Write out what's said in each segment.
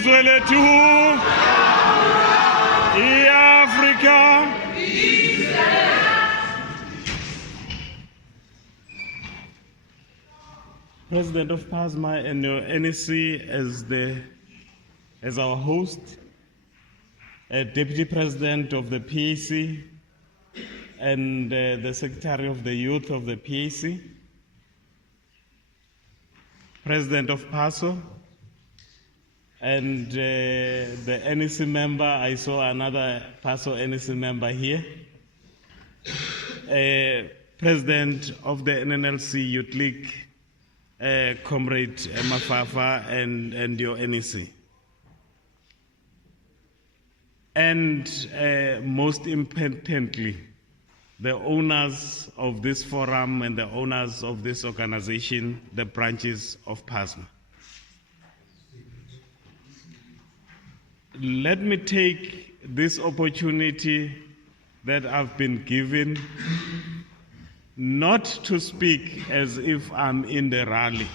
ilizwe letu iAfrika. President of PASMA and your NEC as our host, Deputy President of the PAC, and the Secretary of the Youth of the PAC, President of PASO, and the NEC member. I saw another PASO NEC member here. President of the NNLC Youth League, Comrade Mafafa, and your NEC. And most importantly, the owners of this forum and the owners of this organization, the branches of PASMA. Let me take this opportunity that I've been given not to speak as if I'm in the rally.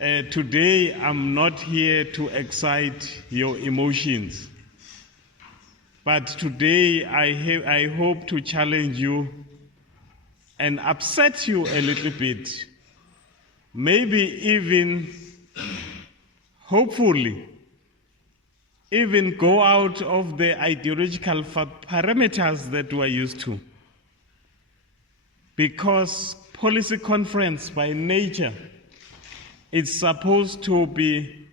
Today, I'm not here to excite your emotions. But today, I hope to challenge you and upset you a little bit. Maybe even, hopefully, even go out of the ideological parameters that we're used to. Because policy conference by nature, it's supposed to be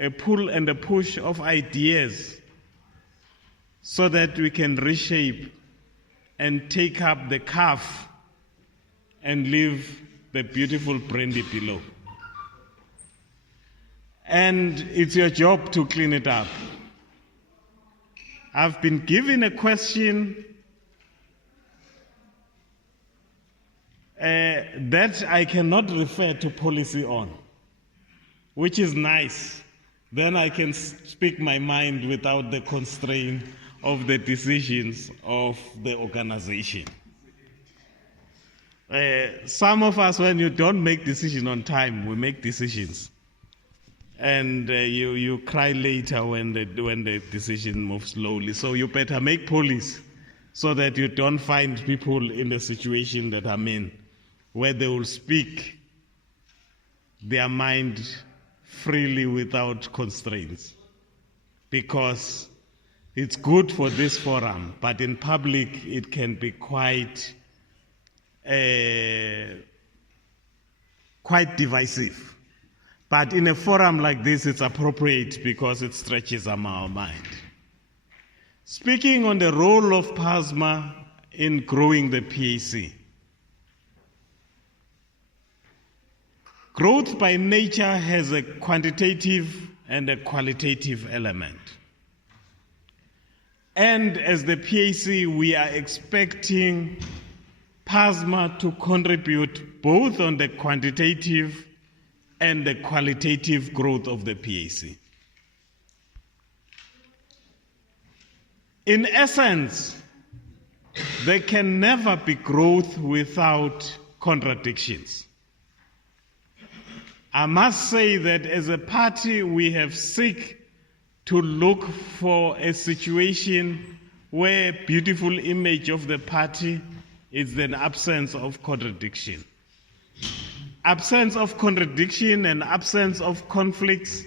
a pull and a push of ideas so that we can reshape and take up the calf and leave the beautiful brandy below. And it's your job to clean it up. I've been given a question that I cannot refer to policy on, which is nice. Then I can speak my mind without the constraint of the decisions of the organization. Some of us, when you don't make decisions on time, we make decisions. And you cry later when the decision moves slowly. So you better make policy so that you don't find people in the situation that I'm in, where they will speak their mind freely without constraints. Because it's good for this forum, but in public it can be quite divisive. But in a forum like this, it's appropriate because it stretches our mind. Speaking on the role of PASMA in growing the PAC. Growth by nature has a quantitative and a qualitative element. And as the PAC, we are expecting PASMA to contribute both on the quantitative and the qualitative growth of the PAC. In essence, there can never be growth without contradictions. I must say that as a party, we have sought to look for a situation where a beautiful image of the party is an absence of contradiction. Absence of contradiction and absence of conflicts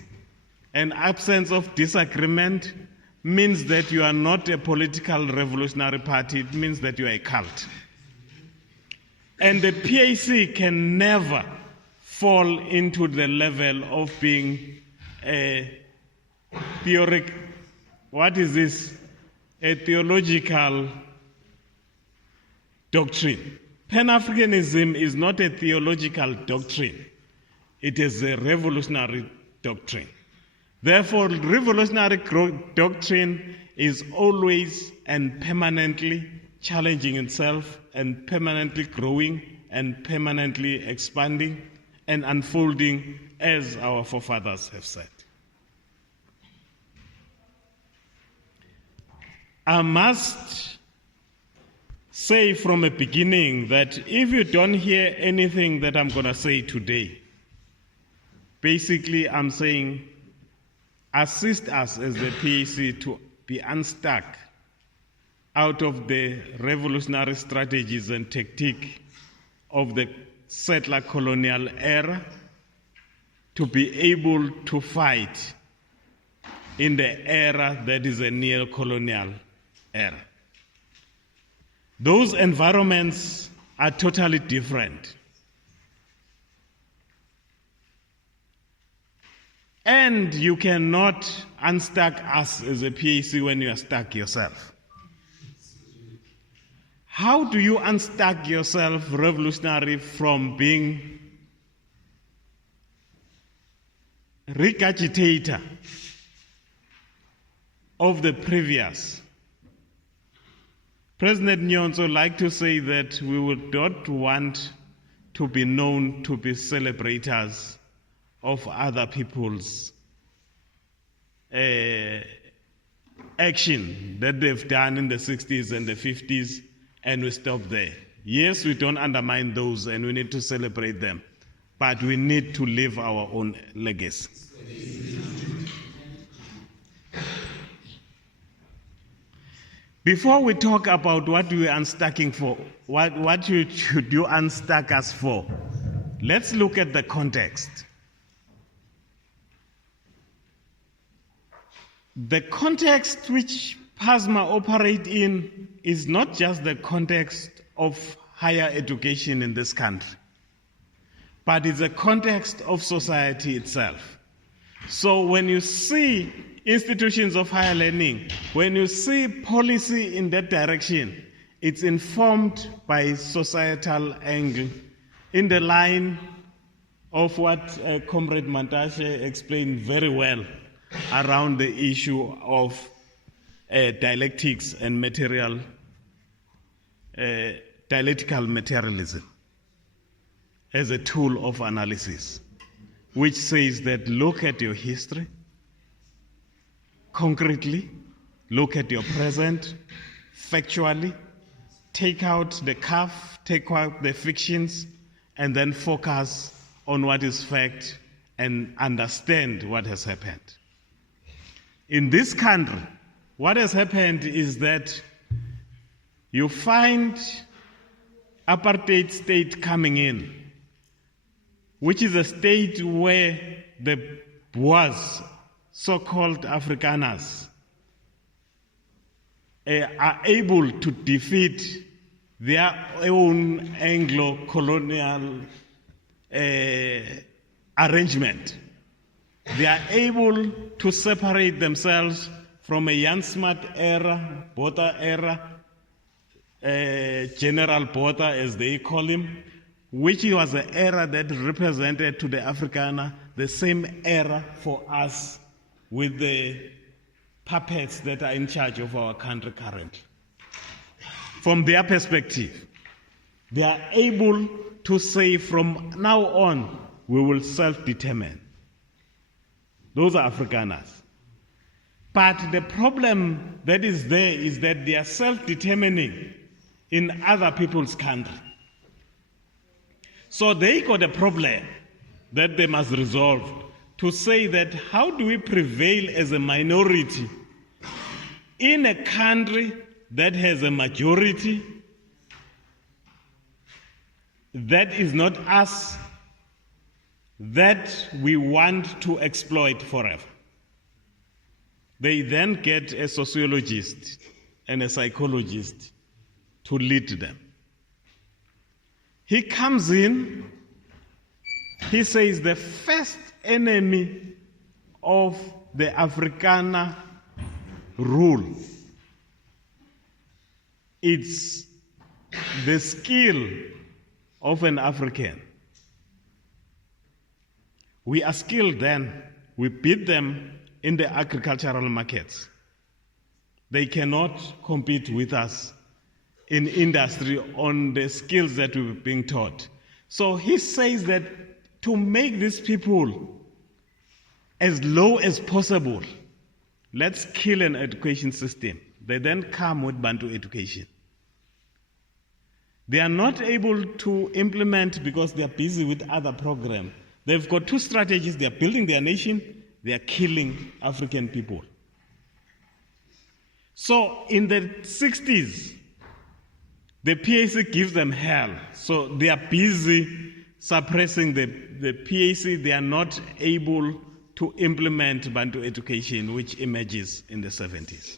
and absence of disagreement means that you are not a political revolutionary party. It means that you are a cult. And the PAC can never fall into the level of being a theological doctrine. Pan-Africanism is not a theological doctrine. It is a revolutionary doctrine. Therefore, revolutionary doctrine is always and permanently challenging itself and permanently growing and permanently expanding and unfolding, as our forefathers have said. I must say from the beginning that if you don't hear anything that I'm going to say today, Basically, I'm saying assist us as the PAC to be unstuck out of the revolutionary strategies and tactics of the settler colonial era, to be able to fight in the era that is a neo-colonial era. Those environments are totally different. And you cannot unstuck us as a PAC when you are stuck yourself. How do you unstuck yourself, revolutionary, from being regurgitator of the previous? President Nyonso liked to say that we would not want to be known to be celebrators of other people's action that they've done in the 60s and the 50s, and we stop there. Yes, we don't undermine those and we need to celebrate them, but we need to leave our own legacy. Before we talk about what we are unstacking for, what should you unstack us for, let's look at the context. The context which PASMA operate in is not just the context of higher education in this country, but it's a context of society itself. So when you see institutions of higher learning, when you see policy in that direction, it's informed by societal angle in the line of what Comrade Mantashe explained very well around the issue of dialectics and dialectical materialism as a tool of analysis, which says that look at your history concretely, look at your present factually, take out the curve, take out the fictions, and then focus on what is fact and understand what has happened. In this country, what has happened is that you find apartheid state coming in, which is a state where the Boers, so-called Afrikaners, are able to defeat their own Anglo-colonial arrangement. They are able to separate themselves from a Jan Smuts era, Botha era, General Botha as they call him, which was an era that represented to the Afrikaner the same era for us with the puppets that are in charge of our country currently. From their perspective, they are able to say from now on, we will self-determine. Those are Afrikaners. But the problem that is there is that they are self-determining in other people's country. So they got a problem that they must resolve to say that how do we prevail as a minority in a country that has a majority that is not us, that we want to exploit forever. They then get a sociologist and a psychologist to lead them. He comes in, he says the first enemy of the Afrikaner rule, it's the skill of an African. We are skilled then, we beat them in the agricultural markets. They cannot compete with us in industry on the skills that we're being taught. So he says that to make these people as low as possible, let's kill an education system. They then come with Bantu education. They are not able to implement because they are busy with other programs. They've got two strategies. They are building their nation, they are killing African people. So in the 60s, the PAC gives them hell. So they are busy suppressing the PAC. They are not able to implement Bantu education, which emerges in the 70s.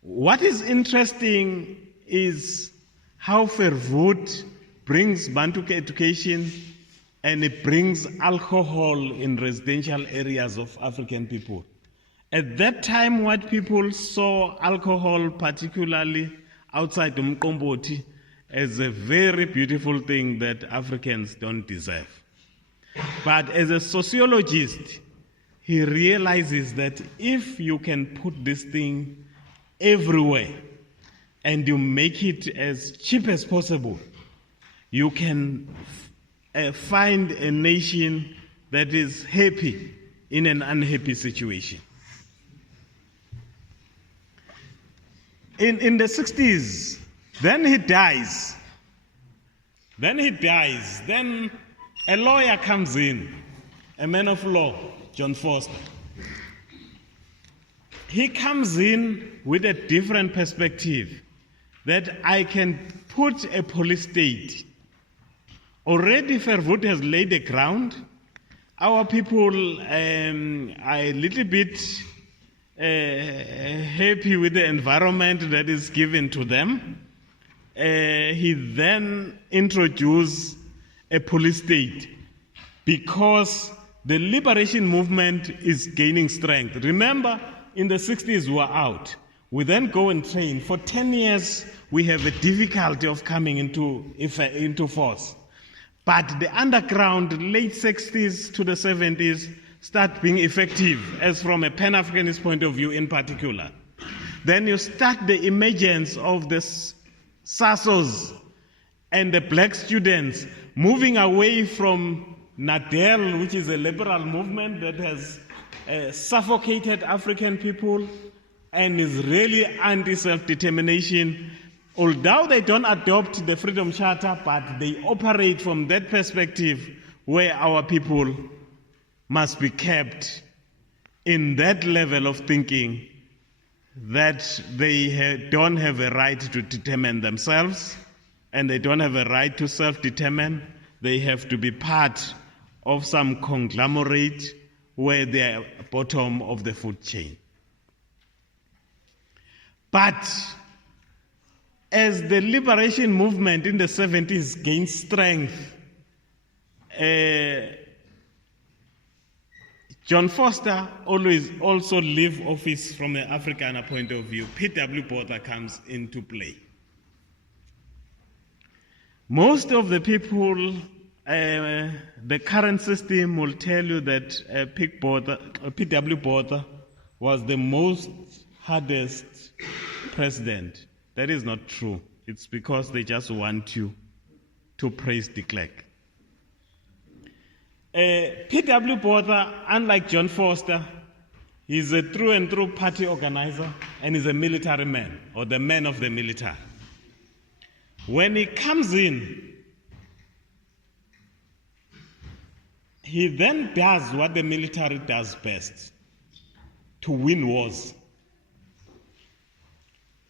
What is interesting is how Verwoerd brings Bantu education and it brings alcohol in residential areas of African people. At that time, white people saw alcohol, particularly outside Umkomboti, as a very beautiful thing that Africans don't deserve. But as a sociologist, he realizes that if you can put this thing everywhere and you make it as cheap as possible, you can find a nation that is happy in an unhappy situation. In the 60s, then he dies. Then a lawyer comes in, a man of law, John Foster. He comes in with a different perspective, that I can put a police state. Already Verwoerd has laid the ground. Our people are a little bit happy with the environment that is given to them. He then introduced a police state because the liberation movement is gaining strength. Remember, in the 60s we were out. We then go and train. For 10 years, we have a difficulty of coming into force. But the underground, late 60s to the 70s, start being effective, as from a Pan-Africanist point of view in particular. Then you start the emergence of the SASOs and the black students moving away from Nadel, which is a liberal movement that has suffocated African people and is really anti-self-determination. Although they don't adopt the Freedom Charter, but they operate from that perspective where our people must be kept in that level of thinking that they don't have a right to determine themselves and they don't have a right to self-determine. They have to be part of some conglomerate where they are bottom of the food chain. But as the liberation movement in the 70s gained strength, John Foster always also leave office from an Afrikaner point of view. P.W. Botha comes into play. Most of the people, the current system will tell you that P.W. Botha was the most hardest president. That is not true. It's because they just want you to praise de Klerk. P.W. Botha, unlike John Foster, he's a through and through party organizer and he's a military man, or the man of the military. When he comes in, he then does what the military does best, to win wars.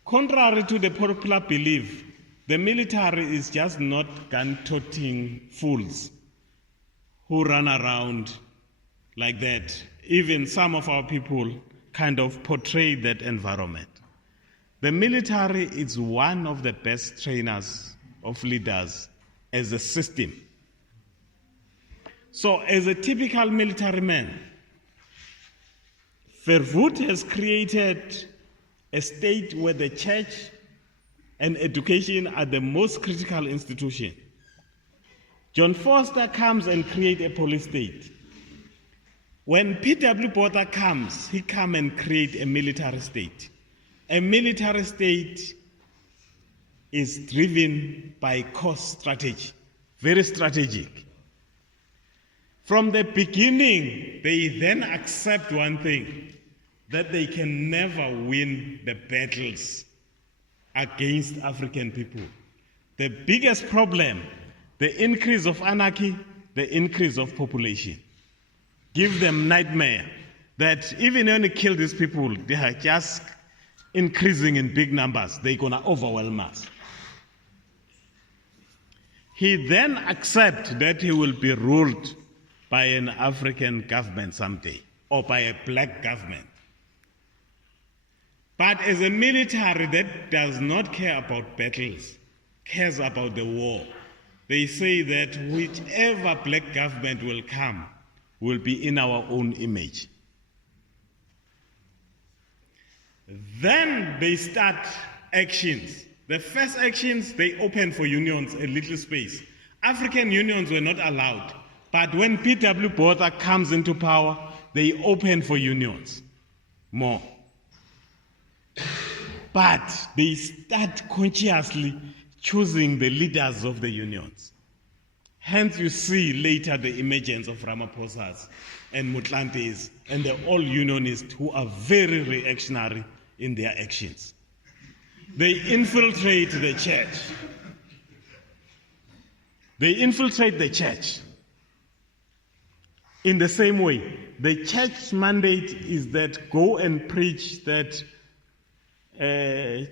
Contrary to the popular belief, the military is just not gun-toting fools who run around like that. Even some of our people kind of portray that environment. The military is one of the best trainers of leaders as a system. So as a typical military man, Verwoerd has created a state where the church and education are the most critical institution. John Foster comes and creates a police state. When P.W. Botha comes, he comes and creates a military state. A military state is driven by cost strategy, very strategic. From the beginning, they then accept one thing, that they can never win the battles against African people. The biggest problem the increase of anarchy, the increase of population. Give them nightmare that even when you kill these people, they are just increasing in big numbers. They're going to overwhelm us. He then accepts that he will be ruled by an African government someday, or by a black government. But as a military that does not care about battles, cares about the war, they say that whichever black government will come will be in our own image. Then they start actions. The first actions, they open for unions a little space. African unions were not allowed. But when P.W. Botha comes into power, they open for unions more. But they start consciously choosing the leaders of the unions. Hence you see later the emergence of Ramaphosa's and Mutlante's and the all unionists who are very reactionary in their actions. They infiltrate the church. They infiltrate the church. In the same way, the church mandate is that go and preach that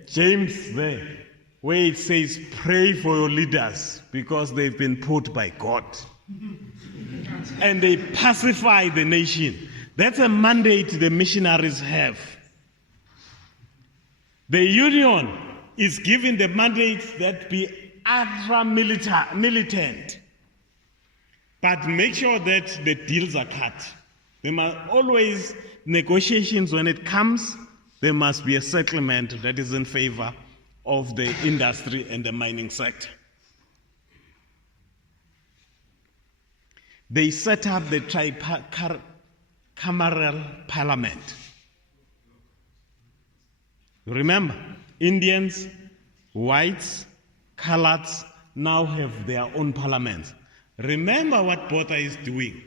James there, where it says pray for your leaders because they've been put by God. And they pacify the nation. That's a mandate the missionaries have. The union is given the mandate that be ultra-militant. But make sure that the deals are cut. There must always, negotiations when it comes, there must be a settlement that is in favor of the industry and the mining sector. They set up the tricameral parliament. Remember, Indians, whites, coloreds now have their own parliaments. Remember what Botha is doing.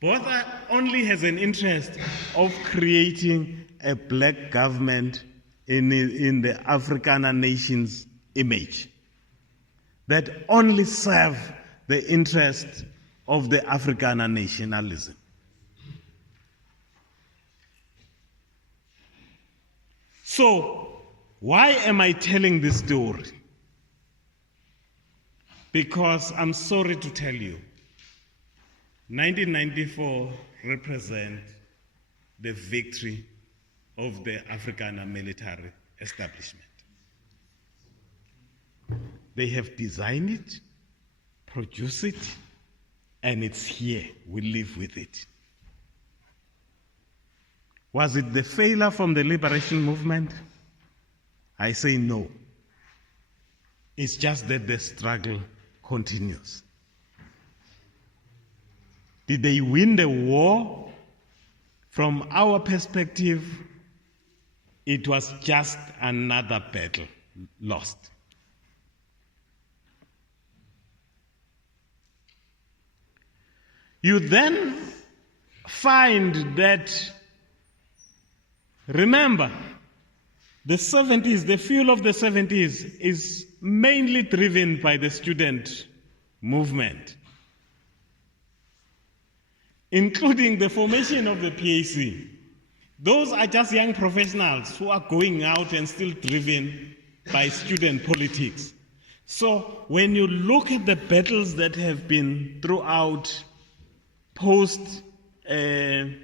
Botha only has an interest of creating a black government in the Afrikaner nation's image that only serve the interest of the Afrikaner nationalism. So, why am I telling this story? Because I'm sorry to tell you, 1994 represents the victory of the Afrikaner military establishment. They have designed it, produced it, and it's here. We live with it. Was it the failure from the liberation movement? I say no. It's just that the struggle continues. Did they win the war? From our perspective, it was just another battle lost. You then find that, remember, the 70s, the fuel of the 70s is mainly driven by the student movement, including the formation of the PAC. Those are just young professionals who are going out and still driven by student politics. So when you look at the battles that have been throughout post the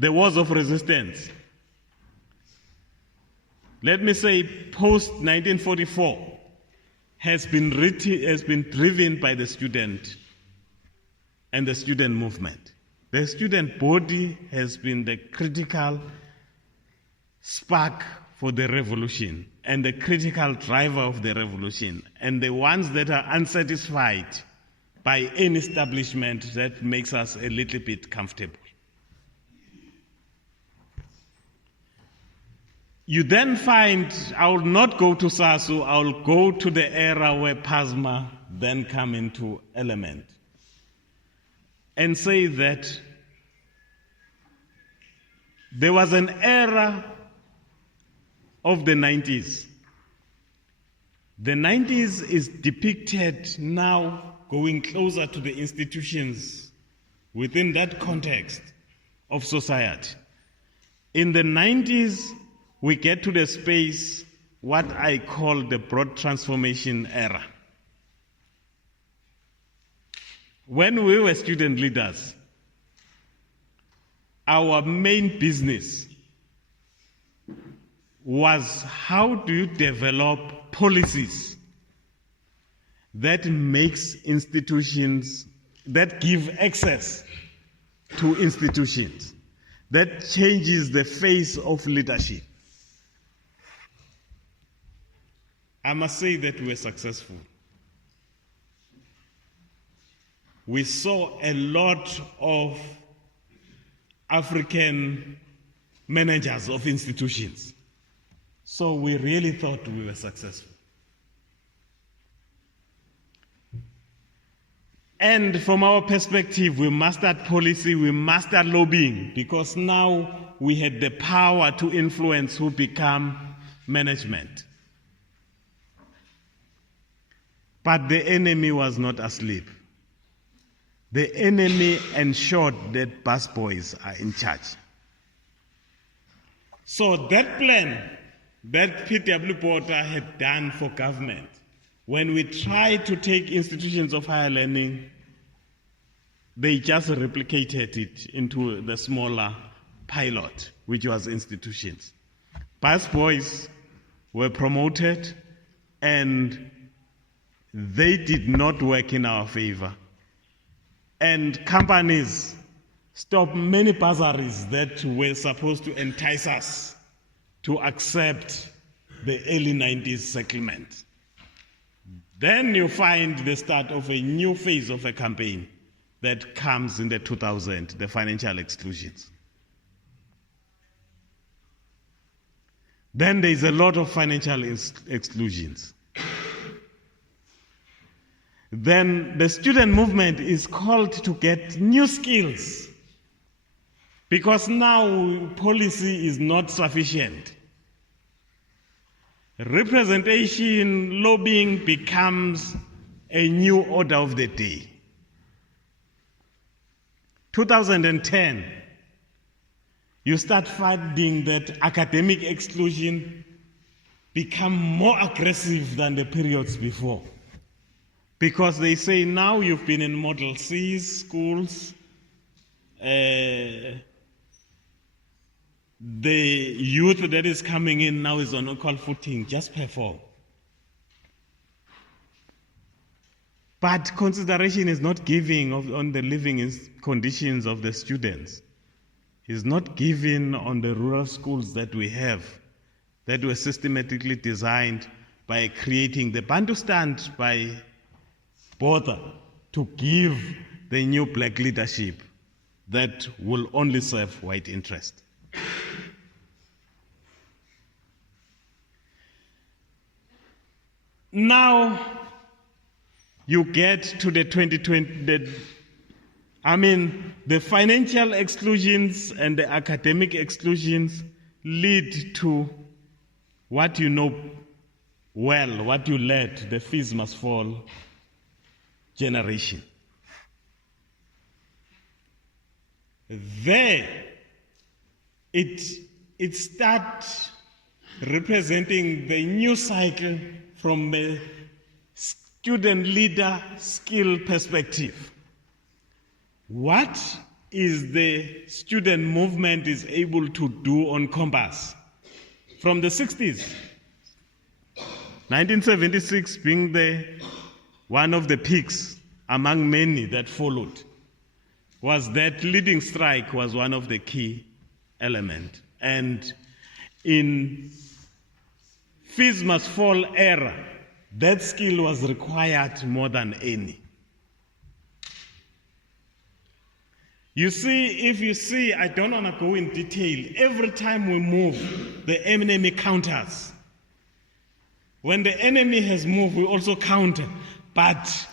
wars of resistance, let me say post-1944, has been driven by the student and the student movement. The student body has been the critical spark for the revolution and the critical driver of the revolution, and the ones that are unsatisfied by any establishment that makes us a little bit comfortable. You then find, I will not go to SASU, I will go to the era where PASMA then come into element and say that there was an era of the 90s. The 90s is depicted now going closer to the institutions within that context of society. In the 90s, we get to the space what I call the broad transformation era. When we were student leaders, our main business was how do you develop policies that makes institutions, that give access to institutions, that changes the face of leadership. I must say that we were successful. We saw a lot of African managers of institutions. So we really thought we were successful. And from our perspective, we mastered policy, we mastered lobbying, because now we had the power to influence who become management. But the enemy was not asleep. The enemy ensured that busboys are in charge. So that plan that P.W. Porter had done for government, when we tried to take institutions of higher learning, they just replicated it into the smaller pilot, which was institutions. Busboys were promoted, and they did not work in our favor. And companies stopped many bursaries that were supposed to entice us to accept the early 90s settlement. Then you find the start of a new phase of a campaign that comes in the 2000s, the financial exclusions. Then there's a lot of financial exclusions. Then the student movement is called to get new skills, because now policy is not sufficient. Representation, lobbying becomes a new order of the day. 2010, you start finding that academic exclusion become more aggressive than the periods before. Because they say now you've been in Model C schools, the youth that is coming in now is on equal footing, just perform. But consideration is not given on the living conditions of the students. It's not given on the rural schools that we have, that were systematically designed by creating the Bantustan by Porter to give the new black leadership that will only serve white interest. Now you get to the 2020, the financial exclusions and the academic exclusions lead to what you know well, what you led, the fees must fall generation. There, it starts representing the new cycle from a student leader skill perspective. What is the student movement is able to do on Compass? From the 60s, 1976 being one of the peaks among many that followed, was that leading strike was one of the key elements. And in fees must fall era, that skill was required more than any. You see, if you see, I don't want to go in detail, every time we move, the enemy counters. When the enemy has moved, we also counter. But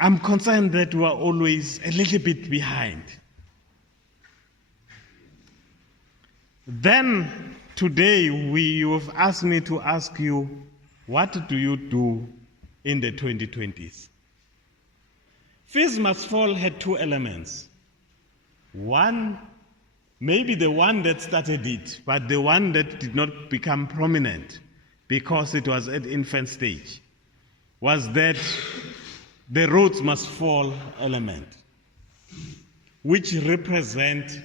I'm concerned that we are always a little bit behind. Then today, you have asked me to ask you, what do you do in the 2020s? Fees Must Fall had two elements. One, maybe the one that started it, but the one that did not become prominent because it was at infant stage, was that the roads must fall element, which represent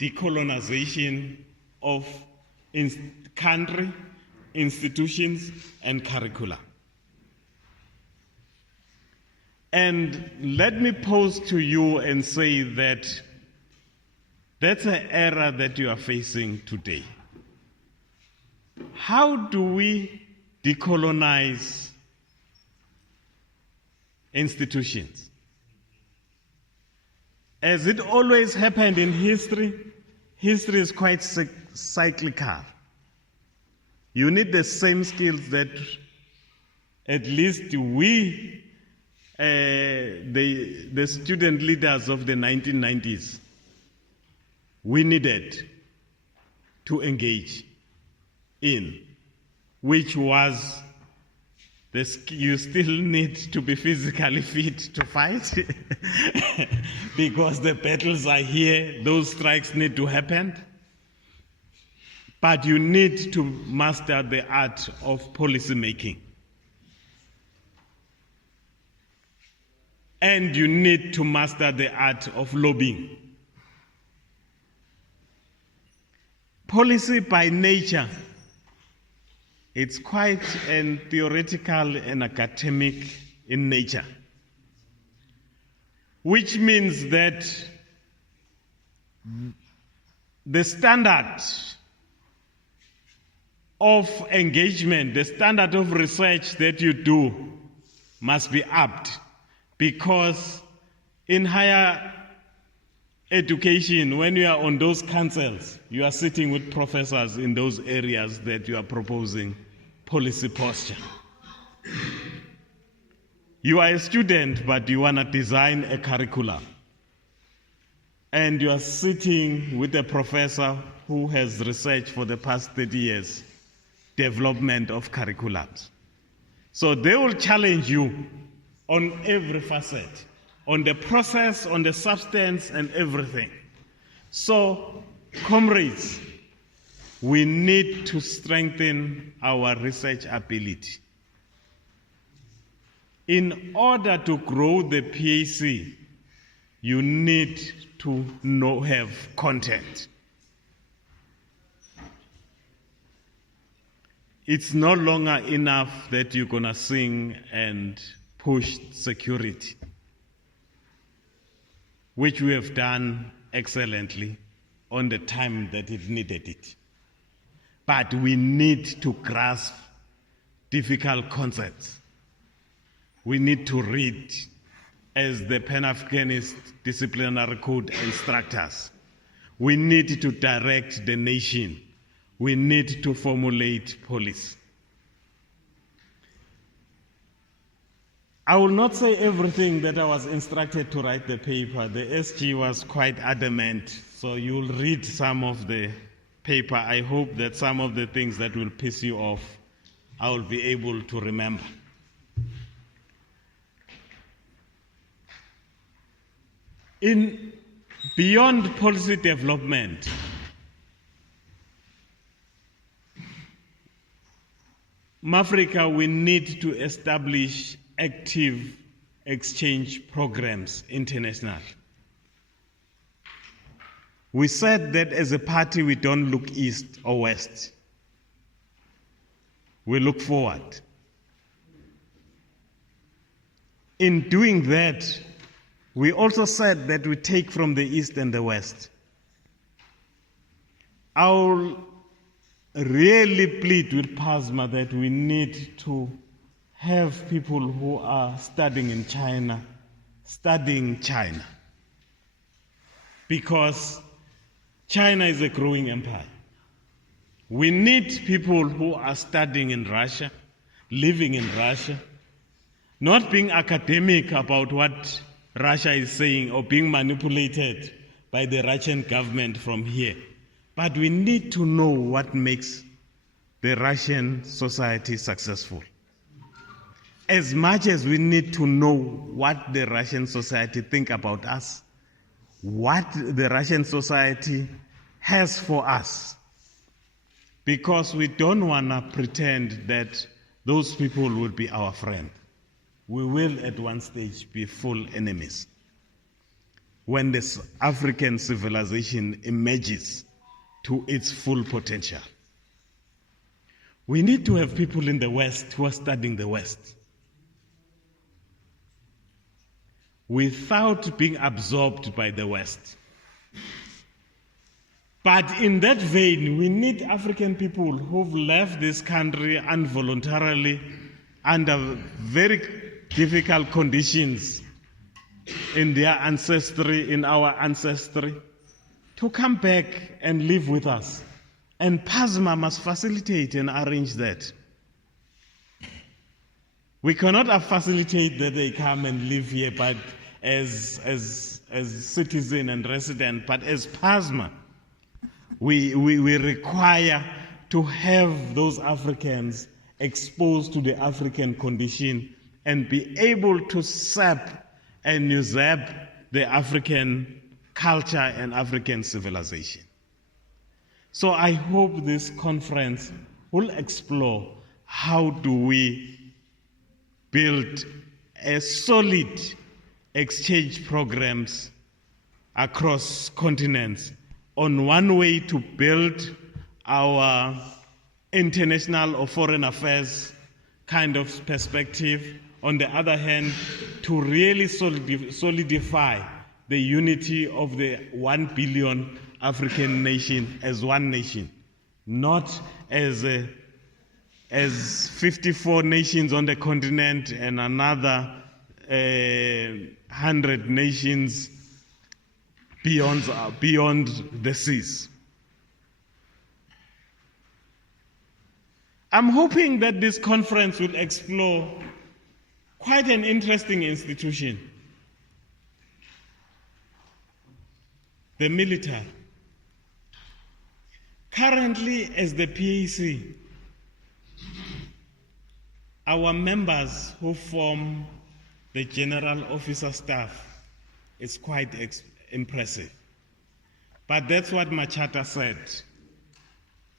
decolonization of country, institutions, and curricula. And let me pose to you and say that that's an era that you are facing today. How do we decolonize institutions? As it always happened in history, history is quite cyclical. You need the same skills that at least we, the student leaders of the 1990s, we needed to engage in, which was you still need to be physically fit to fight because the battles are here, those strikes need to happen. But you need to master the art of policy making. And you need to master the art of lobbying. Policy by nature, it's quite theoretical and academic in nature, which means that the standard of engagement, the standard of research that you do must be upped, because in higher education, when you are on those councils, you are sitting with professors in those areas that you are proposing policy posture. You are a student, but you want to design a curriculum. And you are sitting with a professor who has researched for the past 30 years, development of curriculums. So they will challenge you on every facet, on the process, on the substance, and everything. So, comrades, we need to strengthen our research ability. In order to grow the PAC, you need to have content. It's no longer enough that you're going to sing and push security, which we have done excellently on the time that it needed it. But we need to grasp difficult concepts. We need to read, as the Pan-Africanist Disciplinary Code instructs us. We need to direct the nation. We need to formulate policy. I will not say everything that I was instructed to write the paper. The SG was quite adamant, so you'll read some of the paper. I hope that some of the things that will piss you off, I will be able to remember. Beyond policy development, Africa, we need to establish active exchange programs internationally. We said that as a party we don't look east or west. We look forward. In doing that, we also said that we take from the east and the west. I'll really plead with PASMA that we need to have people who are studying in China, studying China. Because China is a growing empire. We need people who are studying in Russia, living in Russia, not being academic about what Russia is saying or being manipulated by the Russian government from here. But we need to know what makes the Russian society successful. as much as we need to know what the Russian society think about us, what the Russian society has for us, because we don't want to pretend that those people will be our friend. We will at one stage be full enemies when this African civilization emerges to its full potential. We need to have people in the West who are studying the West without being absorbed by the West. But in that vein, we need African people who've left this country involuntarily under very difficult conditions in their ancestry, in our ancestry, to come back and live with us. And PASMA must facilitate and arrange that. We cannot facilitate that they come and live here, but as citizen and resident, but as PASMA, we require to have those Africans exposed to the African condition and be able to sap and usurp the African culture and African civilization. So I hope this conference will explore how do we build a solid exchange programs across continents on one way to build our international or foreign affairs kind of perspective, on the other hand, to really solidify the unity of the 1 billion African nation as one nation, not as 54 nations on the continent and another 100 nations beyond the seas. I'm hoping that this conference will explore quite an interesting institution, the military. Currently, as the PAC, our members who form the general officer staff is quite impressive. But that's what Machata said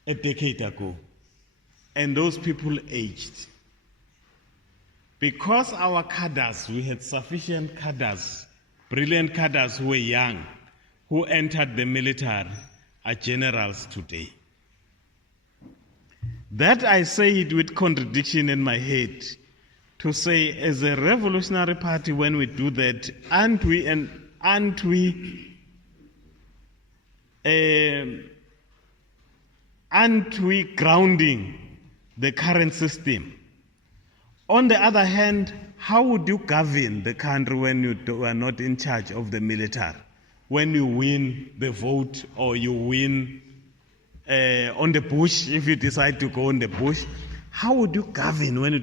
a decade ago. And those people aged. Because our cadres, we had sufficient cadres, brilliant cadres who were young, who entered the military, are generals today. That I say it with contradiction in my head, to say as a revolutionary party when we do that, aren't we grounding the current system? On the other hand, how would you govern the country when you are not in charge of the military? When you win the vote or you win on the bush, if you decide to go on the bush, how would you govern when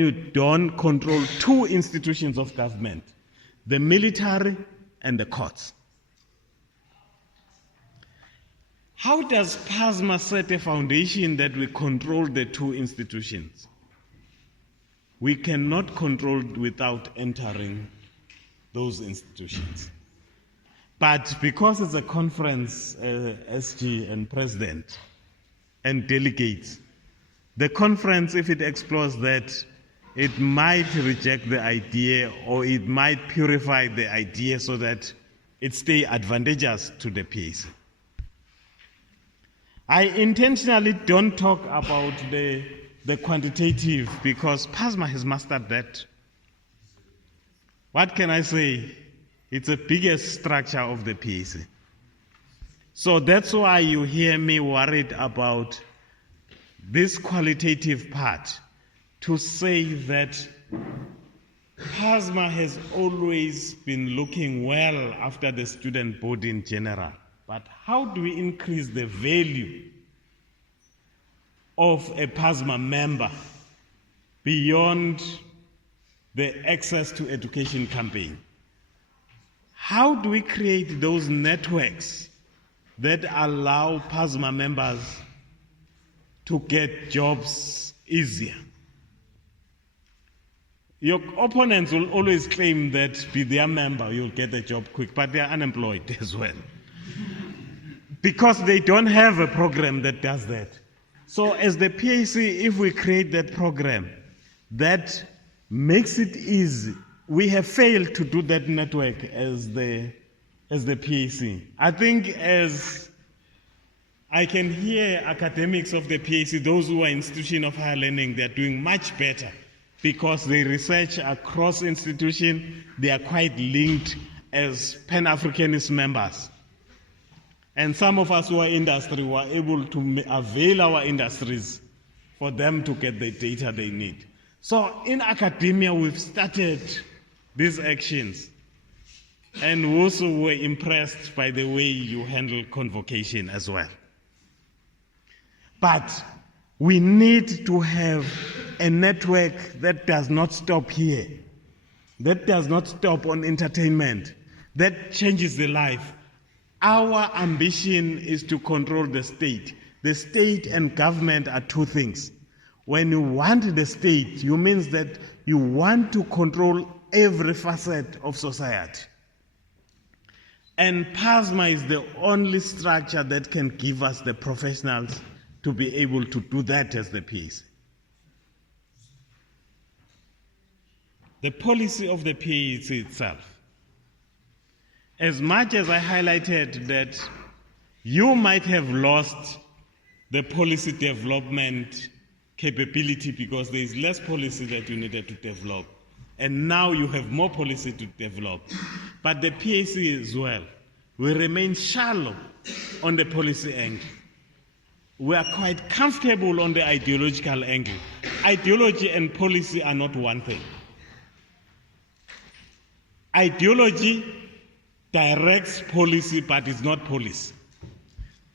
you don't control two institutions of government, the military and the courts? How does PASMA set a foundation that we control the two institutions? We cannot control without entering those institutions. But because it's a conference, SG and President and delegates, the conference, if it explores that, it might reject the idea or it might purify the idea so that it stays advantageous to the PAC. I intentionally don't talk about the quantitative because PASMA has mastered that. What can I say? It's the biggest structure of the PAC. So that's why you hear me worried about this qualitative part, to say that PASMA has always been looking well after the student body in general. But how do we increase the value of a PASMA member beyond the access to education campaign? How do we create those networks that allow PASMA members to get jobs easier? Your opponents will always claim that be their member, you'll get the job quick, but they're unemployed as well. Because they don't have a program that does that. So as the PAC, if we create that program that makes it easy, we have failed to do that network as the PAC. I think as I can hear academics of the PAC, those who are institution of higher learning, they're doing much better because they research across institutions, they are quite linked as Pan-Africanist members. And some of us who are industry were able to avail our industries for them to get the data they need. So in academia, we've started these actions. And we also were impressed by the way you handle convocation as well. But we need to have a network that does not stop here, that does not stop on entertainment, that changes the life. Our ambition is to control the state. The state and government are two things. When you want the state, you mean that you want to control every facet of society. And PASMA is the only structure that can give us the professionals to be able to do that as the PAC. The policy of the PAC itself. As much as I highlighted that you might have lost the policy development capability because there is less policy that you needed to develop, and now you have more policy to develop. But the PAC as well will remain shallow on the policy angle. We are quite comfortable on the ideological angle. Ideology and policy are not one thing. Ideology directs policy, but it's not policy.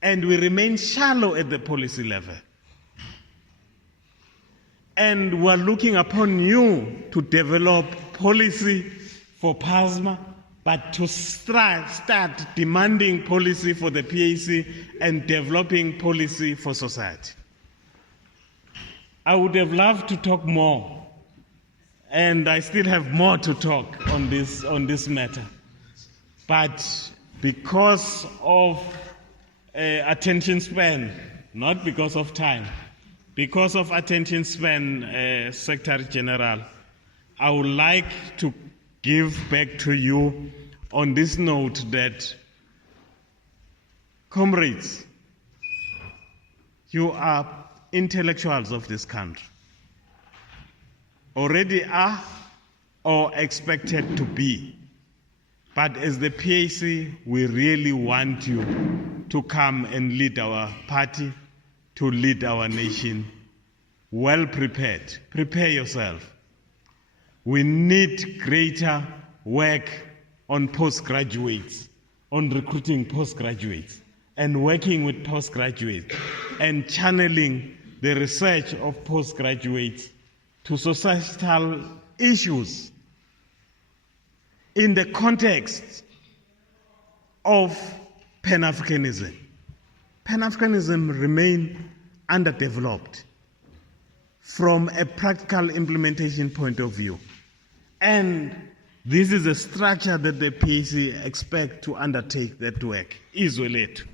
And we remain shallow at the policy level. And we're looking upon you to develop policy for PASMA, but to start demanding policy for the PAC and developing policy for society. I would have loved to talk more, and I still have more to talk on this matter. But because of attention span, not because of time, because of attention span, Secretary General, I would like to give back to you on this note that, comrades, you are intellectuals of this country, already are or expected to be. But as the PAC, we really want you to come and lead our party, to lead our nation, well prepared. Prepare yourself. We need greater work on postgraduates, on recruiting postgraduates, and working with postgraduates, and channeling the research of postgraduates to societal issues in the context of Pan-Africanism. Pan-Africanism remains underdeveloped from a practical implementation point of view. And this is a structure that the PAC expects to undertake that work. Izwe lethu.